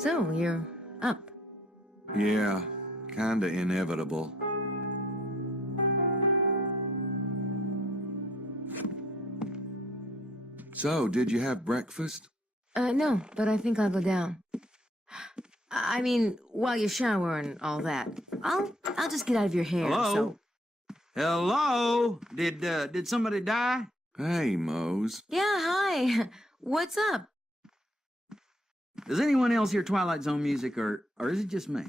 So, you're up. Yeah, kinda inevitable. So, did you have breakfast? No, but I think I'll go down. I mean, while you shower and all that. I'll just get out of your hair, Hello? so... Hello? Did somebody die? Hey, Mose. Yeah, hi. What's up? Does anyone else hear Twilight Zone music, or is it just me?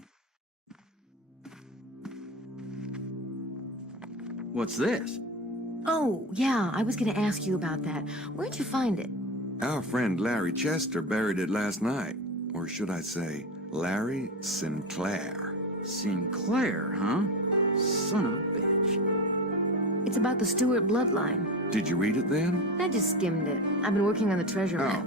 What's this? Oh, yeah, I was gonna ask you about that. Where'd you find it? Our friend Larry Chester buried it last night. Or should I say, Larry Sinclair. Sinclair, huh? Son of a bitch. It's about the Stewart bloodline. Did you read it then? I just skimmed it. I've been working on the treasure map.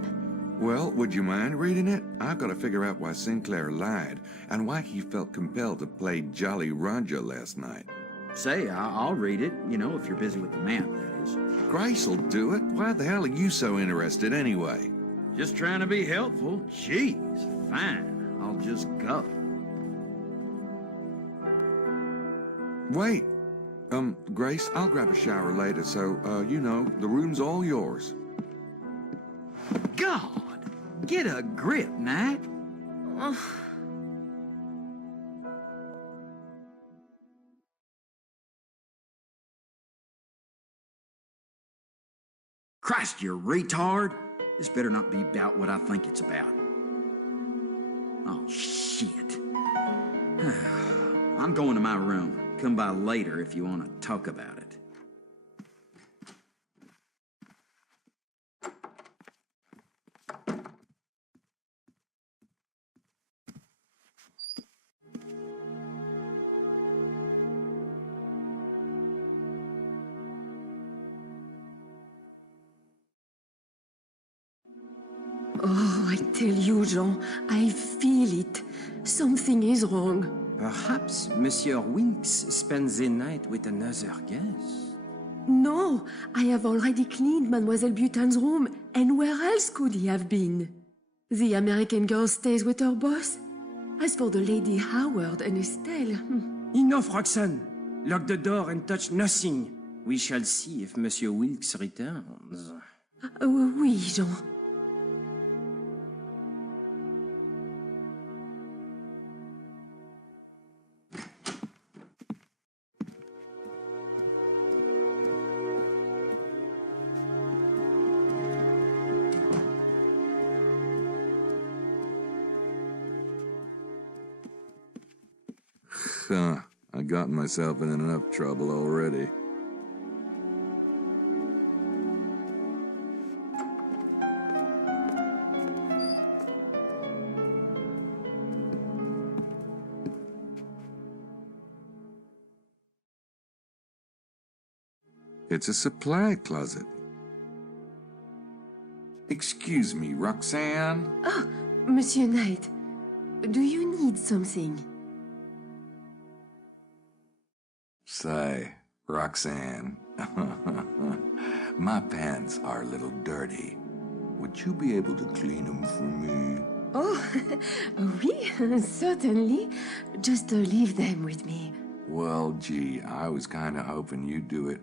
Well, would you mind reading it? I've got to figure out why Sinclair lied, and why he felt compelled to play Jolly Roger last night. Say, I'll read it, you know, if you're busy with the map, that is. Grace'll do it. Why the hell are you so interested anyway? Just trying to be helpful. Jeez, fine. I'll just go. Wait. Grace, I'll grab a shower later, so, you know, the room's all yours. God! Get a grip, Knight. Christ, you retard! This better not be about what I think it's about. Oh, shit. I'm going to my room. Come by later if you want to talk about it. Oh, I tell you, Jean, I feel it. Something is wrong. Perhaps Monsieur Winks spends the night with another guest. No, I have already cleaned Mademoiselle Butain's room, and where else could he have been? The American girl stays with her boss. As for the Lady Howard and Estelle... Enough, Roxanne! Lock the door and touch nothing. We shall see if Monsieur Wilkes returns. Oui, Jean. Huh. I got myself in enough trouble already. It's a supply closet. Excuse me, Roxanne? Oh, Monsieur Knight, do you need something? Say, Roxanne, my pants are a little dirty. Would you be able to clean them for me? Oh, oui, certainly. Just leave them with me. Well, gee, I was kind of hoping you'd do it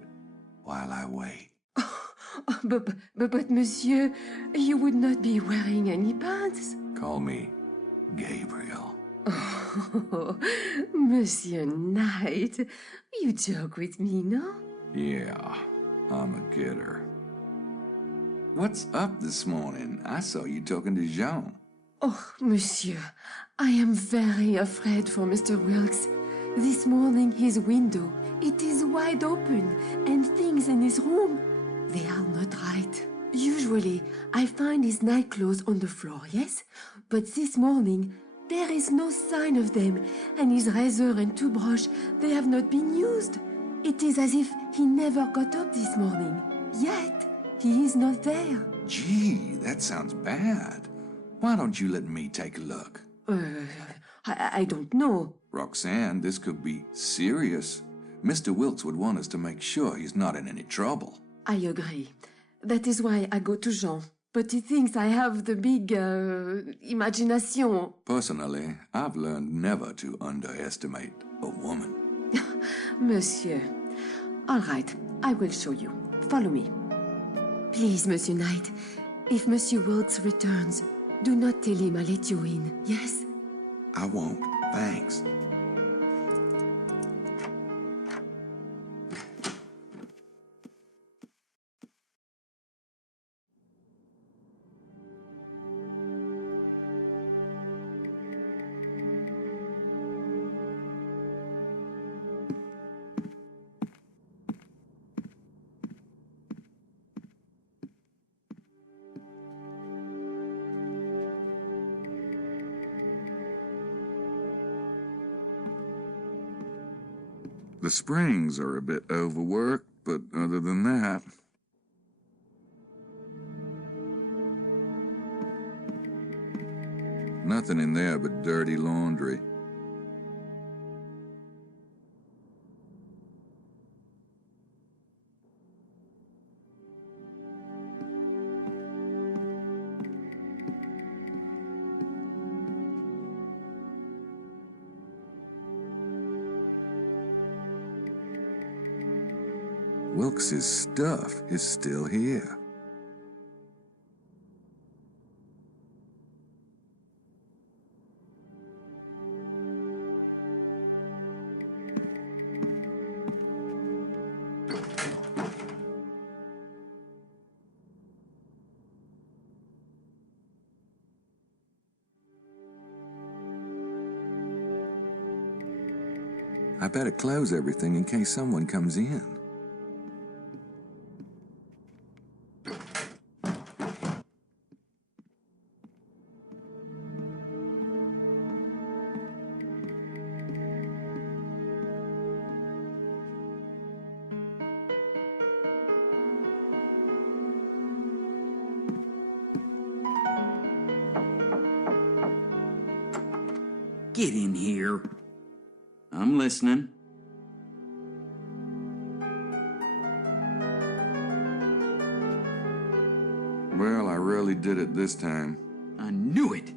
while I wait. Oh, but, monsieur, you would not be wearing any pants. Call me Gabriel. Oh, Monsieur Knight, you joke with me, no? Yeah, I'm a kidder. What's up this morning? I saw you talking to Jean. Oh, monsieur, I am very afraid for Mr. Wilkes. This morning his window, it is wide open, and things in his room, they are not right. Usually, I find his nightclothes on the floor, yes? But this morning, there is no sign of them, and his razor and toothbrush, they have not been used. It is as if he never got up this morning. Yet, he is not there. Gee, that sounds bad. Why don't you let me take a look? I don't know. Roxanne, this could be serious. Mr. Wilkes would want us to make sure he's not in any trouble. I agree. That is why I go to Jean. but he thinks I have the big imagination. Personally, I've learned never to underestimate a woman. Monsieur. All right, I will show you. Follow me. Please, Monsieur Knight, if Monsieur Wilkes returns, do not tell him I let you in, yes? I won't. Thanks. The springs are a bit overworked, but other than that... Nothing in there but dirty laundry. Wilkes's stuff is still here. I better close everything in case someone comes in. Get in here. I'm listening. Well, I really did it this time. I knew it.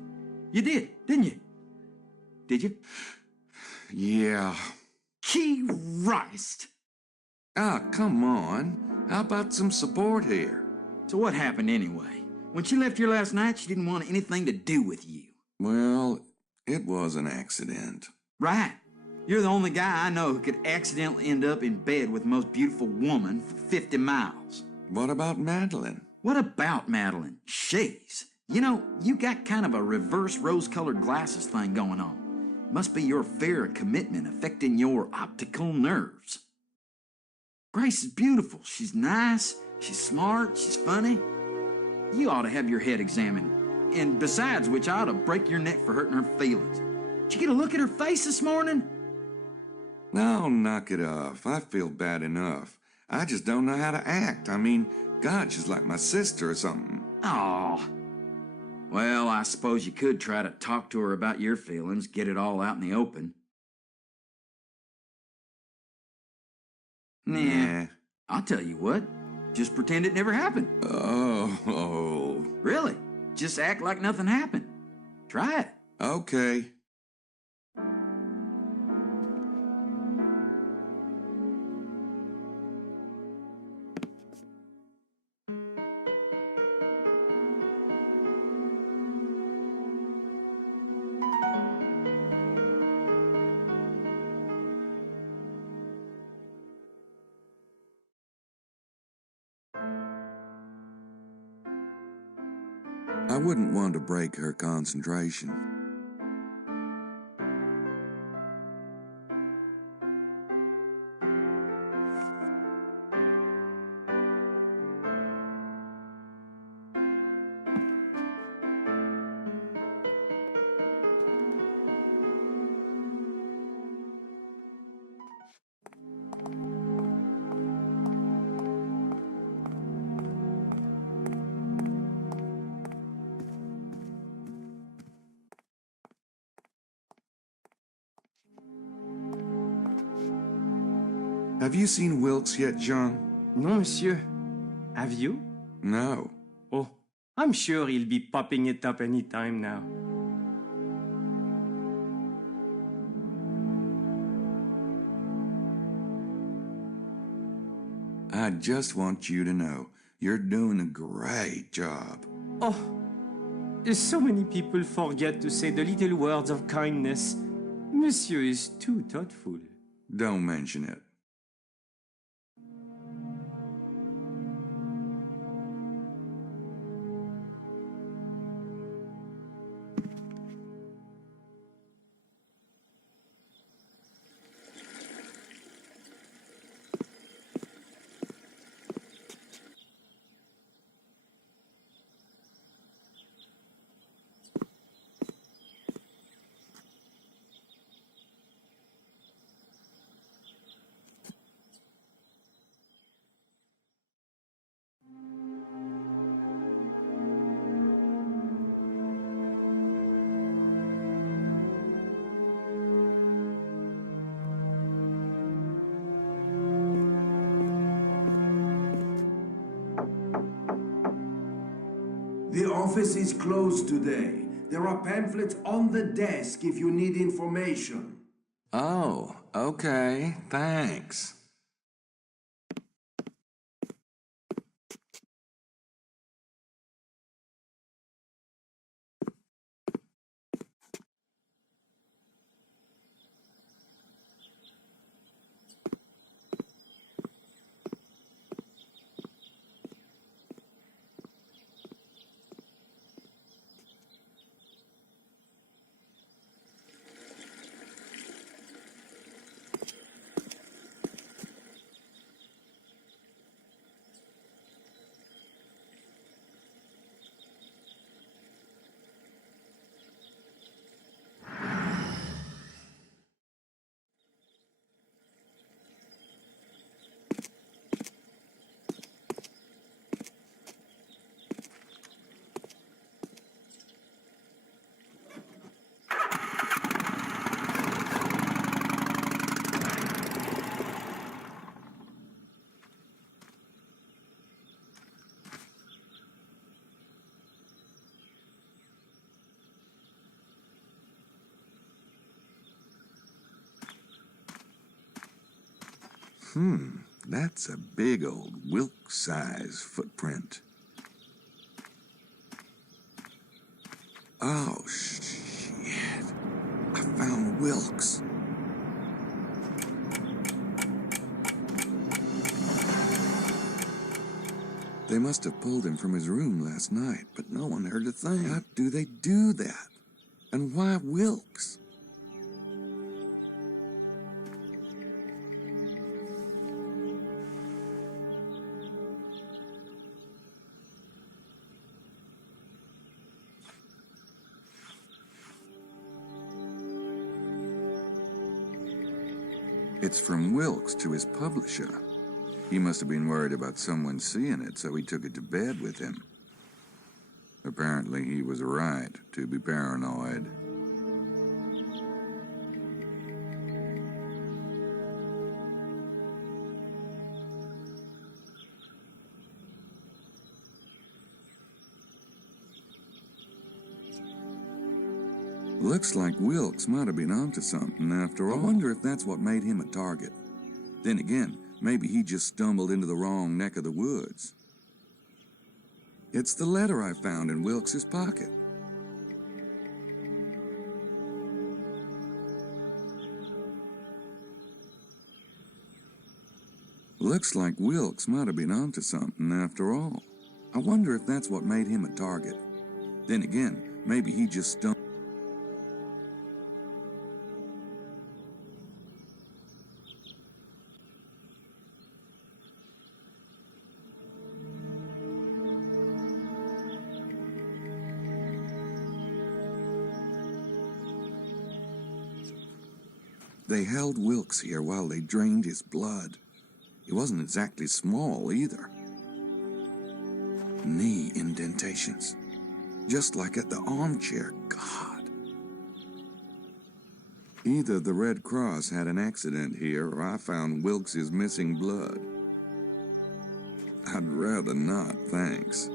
You did, didn't you? Did you? Yeah. Christ! Ah, come on. How about some support here? So what happened anyway? When she left here last night, she didn't want anything to do with you. Well, it was an accident. Right. You're the only guy I know who could accidentally end up in bed with the most beautiful woman for 50 miles. What about Madeline? What about Madeline? She's. You know, you got kind of a reverse rose-colored glasses thing going on. Must be your fear of commitment affecting your optical nerves. Grace is beautiful. She's nice. She's smart. She's funny. You ought to have your head examined. And besides which, I ought to break your neck for hurting her feelings. Did you get a look at her face this morning? No, knock it off. I feel bad enough. I just don't know how to act. I mean, God, she's like my sister or something. Oh. Well, I suppose you could try to talk to her about your feelings, get it all out in the open. Nah. I'll tell you what. Just pretend it never happened. Oh. Really? Just act like nothing happened. Try it. Okay. I wouldn't want to break her concentration. Have you seen Wilkes yet, John? Non, monsieur. Have you? No. Oh, I'm sure he'll be popping it up any time now. I just want you to know you're doing a great job. Oh, so many people forget to say the little words of kindness. Monsieur is too thoughtful. Don't mention it. The office is closed today. There are pamphlets on the desk if you need information. Oh, okay, thanks. That's a big old Wilkes-size footprint. Oh, shit. I found Wilkes. They must have pulled him from his room last night, but no one heard a thing. How do they do that? And why Wilkes? It's from Wilkes to his publisher. He must have been worried about someone seeing it, so he took it to bed with him. Apparently, he was right to be paranoid. Looks like Wilkes might have been onto something after all. I wonder if that's what made him a target. Then again, maybe he just stumbled into the wrong neck of the woods. It's the letter I found in Wilkes's pocket. Looks like Wilkes might have been onto something after all. I wonder if that's what made him a target. Then again, maybe he just stumbled. They held Wilkes here while they drained his blood. He wasn't exactly small either. Knee indentations. Just like at the armchair. God. Either the Red Cross had an accident here, or I found Wilkes's missing blood. I'd rather not, thanks.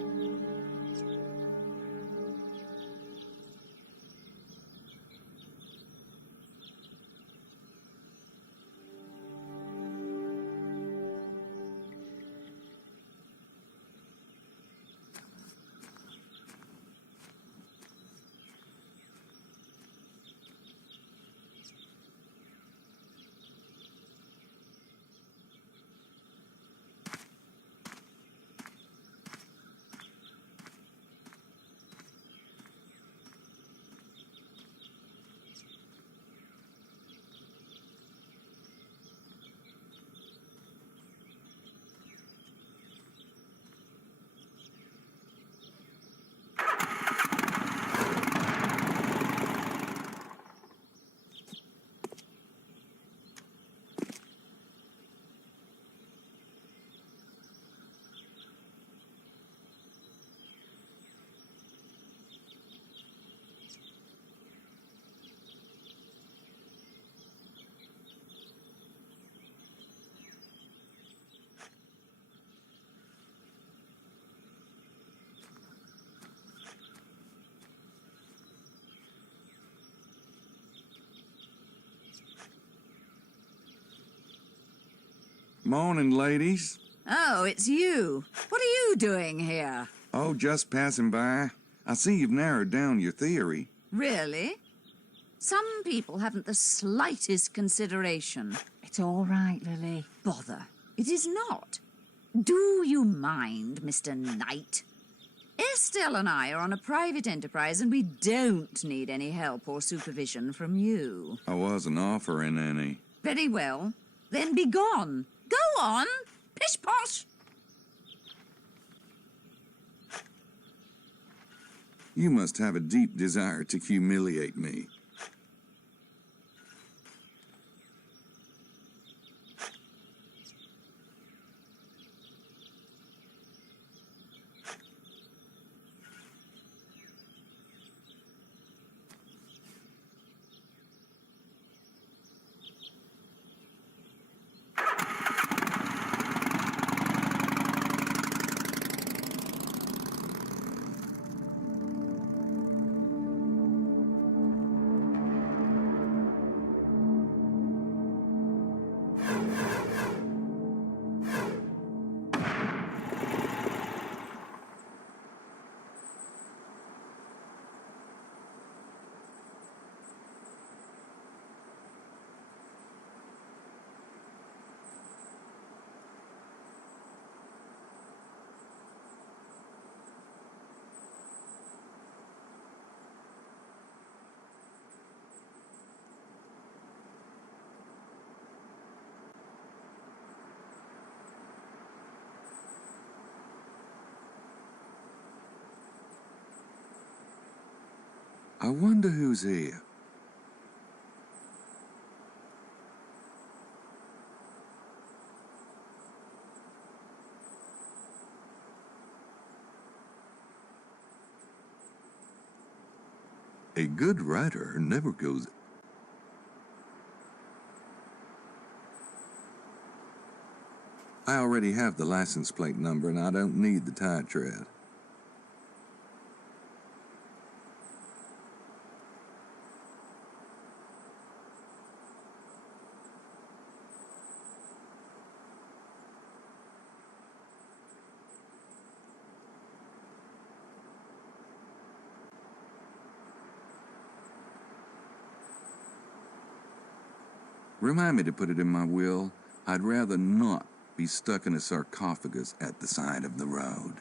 Morning, ladies. Oh, it's you. What are you doing here? Oh, just passing by. I see you've narrowed down your theory. Really? Some people haven't the slightest consideration. It's all right, Lily. Bother. It is not. Do you mind, Mr. Knight? Estelle and I are on a private enterprise and we don't need any help or supervision from you. I wasn't offering any. Very well. Then be gone. Go on. Pish-posh. You must have a deep desire to humiliate me. I wonder who's here. A good writer never goes... I already have the license plate number and I don't need the tie tread. Remind me to put it in my will. I'd rather not be stuck in a sarcophagus at the side of the road.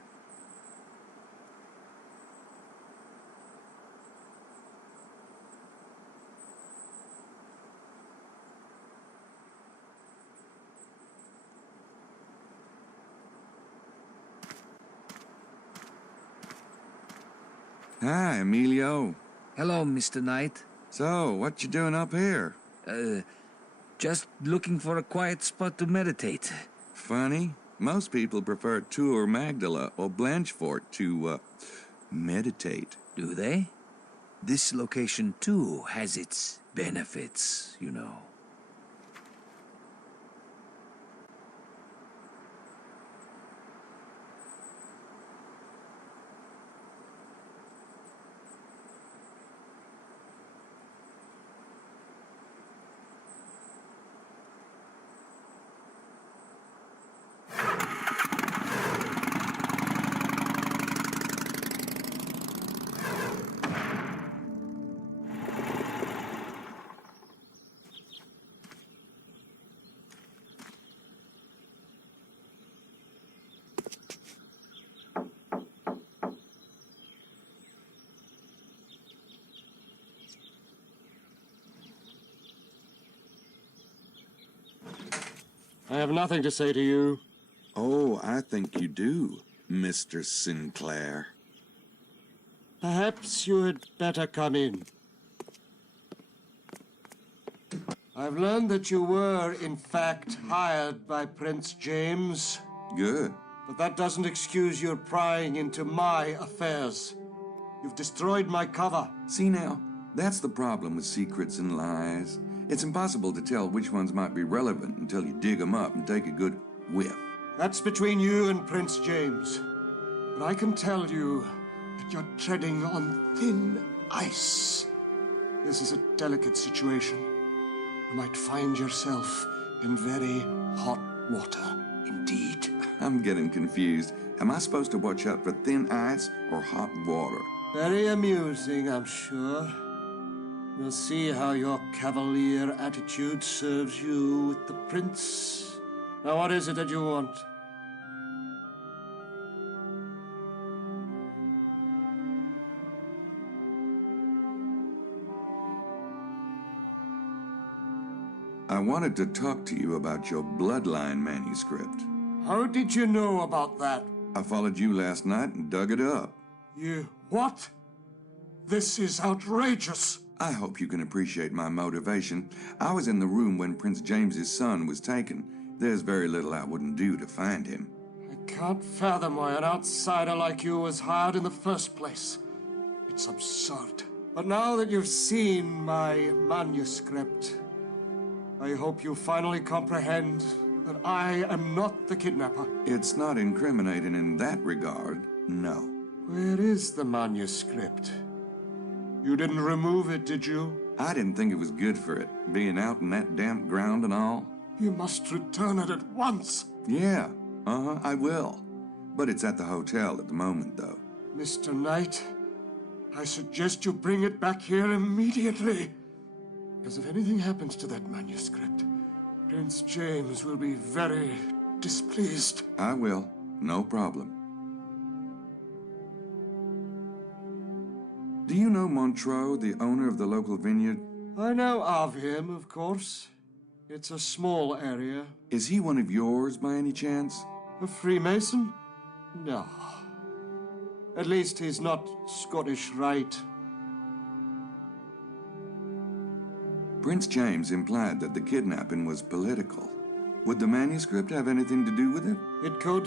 Hi, Emilio. Hello, Mr. Knight. So, what you doing up here? Just looking for a quiet spot to meditate. Funny. Most people prefer Tour Magdala or Blanchefort to, meditate. Do they? This location, too, has its benefits, you know. I have nothing to say to you. Oh, I think you do, Mr. Sinclair. Perhaps you had better come in. I've learned that you were, in fact, hired by Prince James. Good. But that doesn't excuse your prying into my affairs. You've destroyed my cover. See now, that's the problem with secrets and lies. It's impossible to tell which ones might be relevant until you dig them up and take a good whiff. That's between you and Prince James. But I can tell you that you're treading on thin ice. This is a delicate situation. You might find yourself in very hot water, indeed. I'm getting confused. Am I supposed to watch out for thin ice or hot water? Very amusing, I'm sure. We'll see how your cavalier attitude serves you with the prince. Now, what is it that you want? I wanted to talk to you about your bloodline manuscript. How did you know about that? I followed you last night and dug it up. You... what? This is outrageous. I hope you can appreciate my motivation. I was in the room when Prince James's son was taken. There's very little I wouldn't do to find him. I can't fathom why an outsider like you was hired in the first place. It's absurd. But now that you've seen my manuscript, I hope you finally comprehend that I am not the kidnapper. It's not incriminating in that regard, no. Where is the manuscript? You didn't remove it, did you? I didn't think it was good for it, being out in that damp ground and all. You must return it at once. Yeah, I will. But it's at the hotel at the moment, though. Mr. Knight, I suggest you bring it back here immediately. Because if anything happens to that manuscript, Prince James will be very displeased. I will. No problem. Do you know Montreux, the owner of the local vineyard? I know of him, of course. It's a small area. Is he one of yours by any chance? A Freemason? No. At least he's not Scottish Rite. Prince James implied that the kidnapping was political. Would the manuscript have anything to do with it? It could.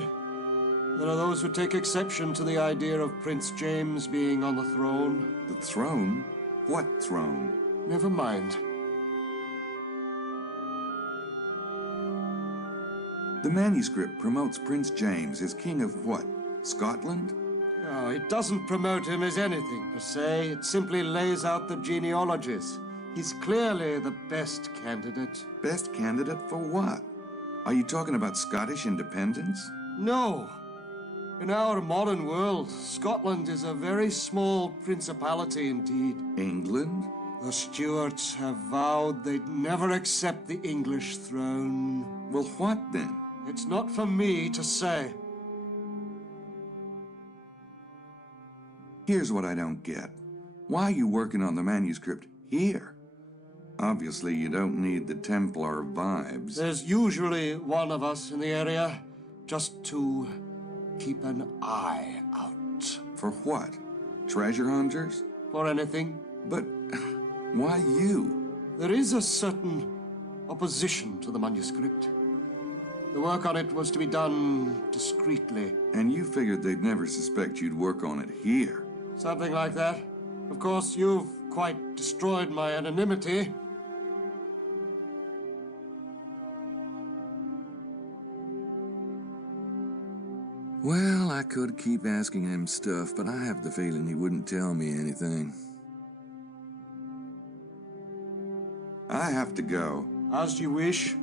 There are those who take exception to the idea of Prince James being on the throne. The throne? What throne? Never mind. The manuscript promotes Prince James as king of what? Scotland? No, it doesn't promote him as anything, per se. It simply lays out the genealogies. He's clearly the best candidate. Best candidate for what? Are you talking about Scottish independence? No. In our modern world, Scotland is a very small principality indeed. England? The Stuarts have vowed they'd never accept the English throne. Well, what then? It's not for me to say. Here's what I don't get. Why are you working on the manuscript here? Obviously, you don't need the Templar vibes. There's usually one of us in the area, just to keep an eye out. For what? Treasure hunters? For anything. But why you? There is a certain opposition to the manuscript. The work on it was to be done discreetly. And you figured they'd never suspect you'd work on it here. Something like that. Of course, you've quite destroyed my anonymity. Well, I could keep asking him stuff, but I have the feeling he wouldn't tell me anything. I have to go. As you wish.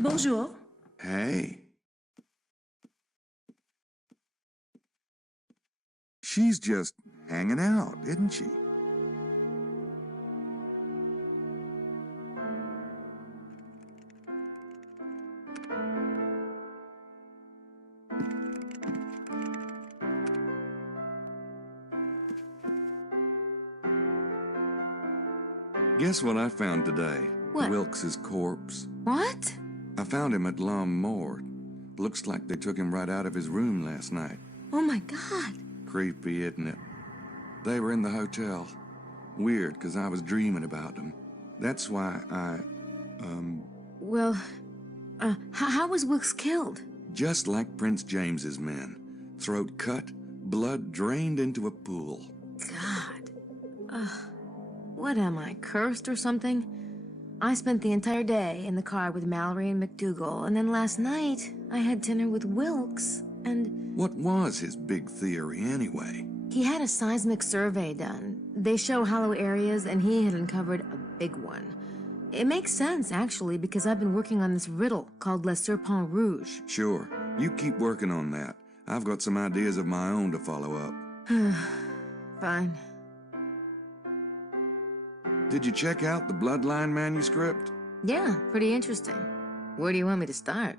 Bonjour. Hey. She's just hanging out, isn't she? Guess what I found today? What? Wilkes's corpse. What? I found him at L'Homme Mort. Looks like they took him right out of his room last night. Oh my God. Creepy, isn't it? They were in the hotel. Weird, 'cause I was dreaming about them. That's why Well, how was Wilkes killed? just like Prince James's men. Throat cut, blood drained into a pool. God. What am I, cursed or something? I spent the entire day in the car with Mallory and McDougal, and then last night I had dinner with Wilkes, and What was his big theory, anyway? he had a seismic survey done. They show hollow areas, and he had uncovered a big one. It makes sense, actually, because I've been working on this riddle called Le Serpent Rouge. Sure, you keep working on that. I've got some ideas of my own to follow up. Fine. Did you check out the Bloodline manuscript? Yeah, pretty interesting. Where do you want me to start?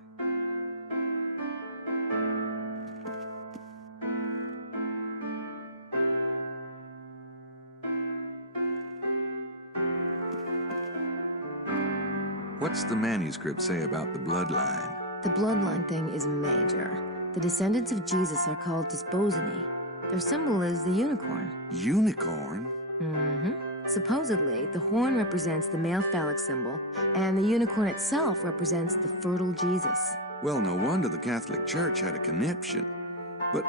What's the manuscript say about the Bloodline? The bloodline thing is major. The descendants of Jesus are called Disposini. Their symbol is the unicorn. Unicorn? Mm-hmm. Supposedly, the horn represents the male phallic symbol, and the unicorn itself represents the fertile Jesus. Well, no wonder the Catholic Church had a conniption. But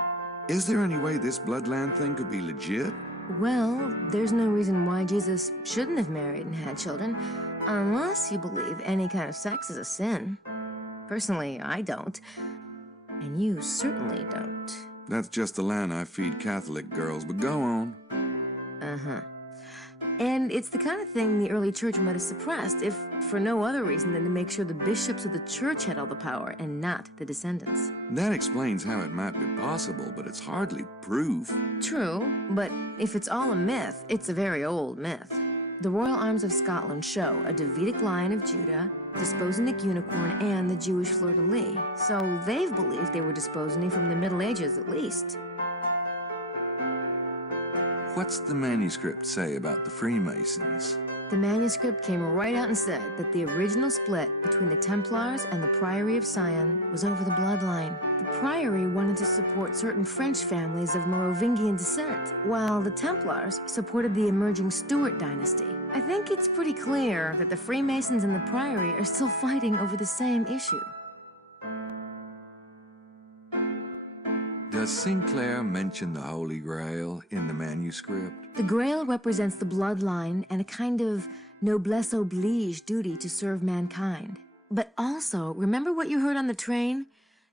is there any way this Bloodline thing could be legit? Well, there's no reason why Jesus shouldn't have married and had children, unless you believe any kind of sex is a sin. Personally, I don't. And you certainly don't. That's just the line I feed Catholic girls, but go on. Uh-huh. And it's the kind of thing the early church might have suppressed, if for no other reason than to make sure the bishops of the church had all the power and not the descendants. That explains how it might be possible, but it's hardly proof. True, but if it's all a myth, it's a very old myth. The royal arms of Scotland show a Davidic Lion of Judah, Disposinic unicorn, and the Jewish fleur-de-lis. So they've believed they were Disposini from the Middle Ages at least. What's the manuscript say about the Freemasons? The manuscript came right out and said that the original split between the Templars and the Priory of Sion was over the bloodline. The Priory wanted to support certain French families of Merovingian descent, while the Templars supported the emerging Stuart dynasty. I think it's pretty clear that the Freemasons and the Priory are still fighting over the same issue. Does Sinclair mention the Holy Grail in the manuscript? The Grail represents the bloodline and a kind of noblesse oblige duty to serve mankind. But also, remember what you heard on the train?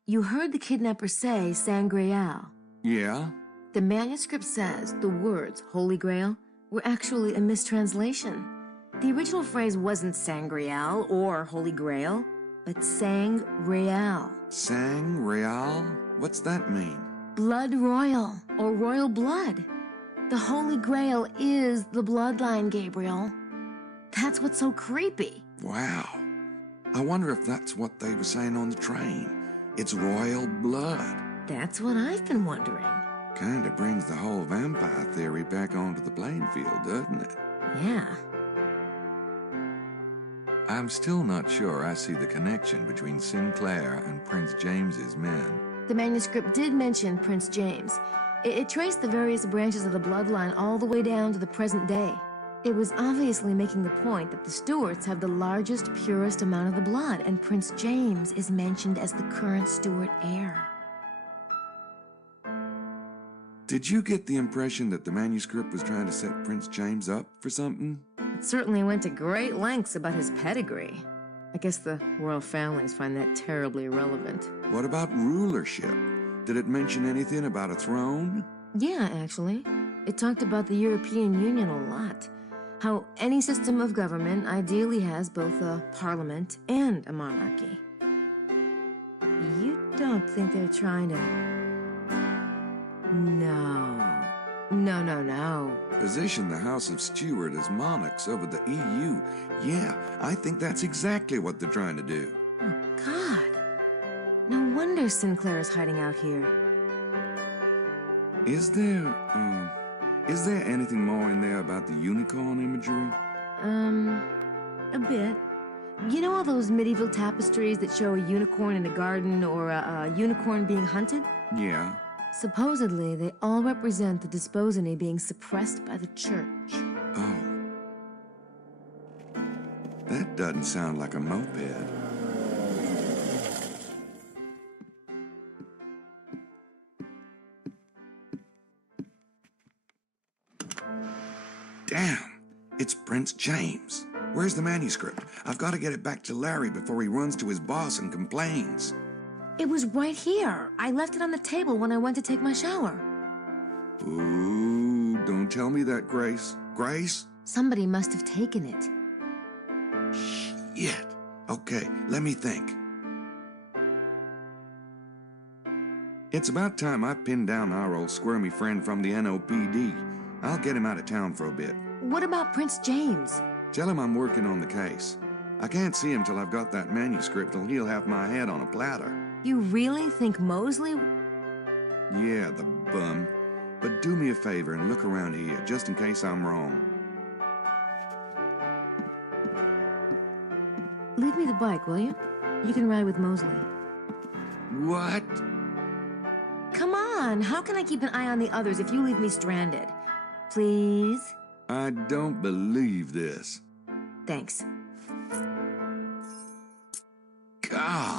You heard the kidnapper say Sangreal. Yeah? The manuscript says the words Holy Grail were actually a mistranslation. The original phrase wasn't Sangreal or Holy Grail, but Sang Real. Sang Real? What's that mean? Blood royal, or royal blood. The Holy Grail is the bloodline, Gabriel. That's what's so creepy. Wow. I wonder if that's what they were saying on the train. It's royal blood. That's what I've been wondering. Kinda brings the whole vampire theory back onto the playing field, doesn't it? Yeah. I'm still not sure I see the connection between Sinclair and Prince James's men. The manuscript did mention Prince James. It traced the various branches of the bloodline all the way down to the present day. It was obviously making the point that the Stuarts have the largest, purest amount of the blood, and Prince James is mentioned as the current Stuart heir. Did you get the impression that the manuscript was trying to set Prince James up for something? It certainly went to great lengths about his pedigree. I guess the royal families find that terribly irrelevant. What about rulership? Did it mention anything about a throne? Yeah, actually. It talked about the European Union a lot. How any system of government ideally has both a parliament and a monarchy. don't think they're trying to... No. Position the House of Stewart as monarchs over the EU. Yeah, I think that's exactly what they're trying to do. Oh, God. No wonder Sinclair is hiding out here. Is there anything more in there about the unicorn imagery? A bit. You know all those medieval tapestries that show a unicorn in a garden or a unicorn being hunted? Yeah. Supposedly, they all represent the Desposini being suppressed by the church. Oh. That doesn't sound like a moped. Damn! It's Prince James. Where's the manuscript? I've got to get it back to Larry before he runs to his boss and complains. It was right here. I left it on the table when I went to take my shower. Ooh, don't tell me that, Grace. Grace? Somebody must have taken it. Shit. Okay, let me think. It's about time I pinned down our old squirmy friend from the NOPD. I'll get him out of town for a bit. What about Prince James? Tell him I'm working on the case. I can't see him till I've got that manuscript, or he'll have my head on a platter. You really think Mosley... Yeah, the bum. But do me a favor and look around here, just in case I'm wrong. Leave me the bike, will you? You can ride with Mosley. What? Come on, how can I keep an eye on the others if you leave me stranded? Please? I don't believe this. Thanks. God!